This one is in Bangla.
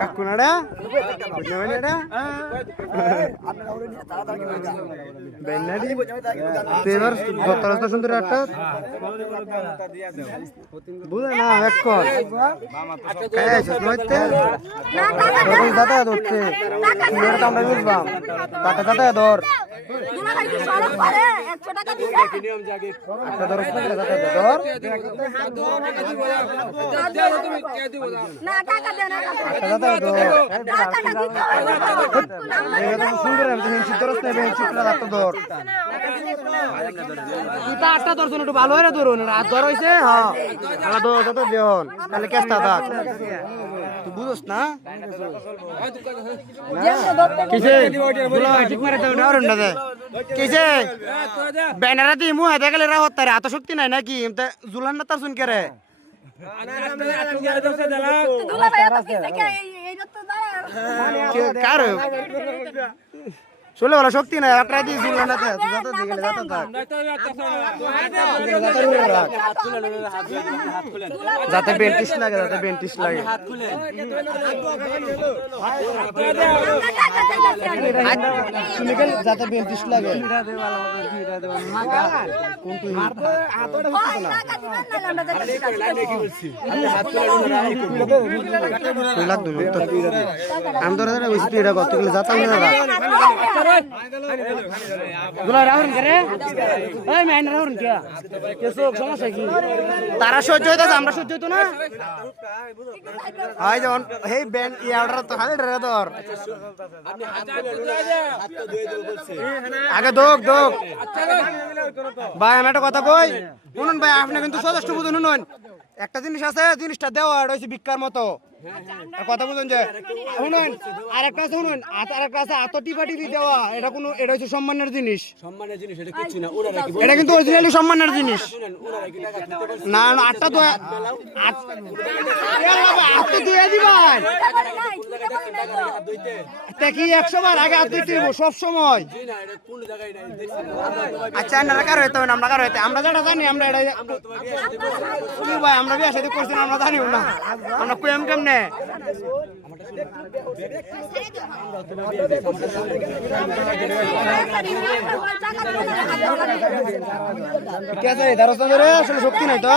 কাকুনাড়া সুন্দর একটা বুঝে না এক দাদা ধরছে আমরা বুঝবাম টাকা দাদা ধর আটটা দর্শন একটু ভালো হয়ে ধরুন রাত ধর হয়েছে হ্যাঁ দেহন তাহলে কেসটা থাক তুই বুঝোস না কিসে ব্যানারা দিয়ে মুহ হেঁটে গেলে রা হত্যারে এত শক্তি নাই নাকি জুলান না তার শুনকে রে কার চলে বলা শক্তি নাই একটা দিয়ে জুলান না যাতে বেন্টিস লাগে যাতে বেন্টিস লাগে আমি তো এটা করতে গেলে যাতাম তারা সহ্য হইতেছে আমরা সহ্য হইতো না যেমন এই ব্যান্ড তোর আগে দোক ভাই আমি একটা কথা কই শুনুন ভাই আপনি কিন্তু যথেষ্ট বুঝুন শুনুন একটা জিনিস আছে জিনিসটা দেওয়া হয়েছে ভিক্ষার মতো কথা বুঝুন যে শুনুন আরেকটা শুনুন আরেকটা আছে টিপি দেওয়া এটা হচ্ছে সম্মানের জিনিস এটা কিন্তু অরিজিনালি সম্মানের জিনিস না আটটা তো আটটা দিয়ে দিবেন কি 100 বার আগে হাত দিতে সব সময় আচ্ছা না কার হইতে আমরা কার হইতে আমরা যেটা জানি আমরা এটা ভাই আমরা বিয়ে সাথে করছি আমরা জানিও না আমরা কুয়াম কেমনে ঠিক আছে শক্তি নাই তো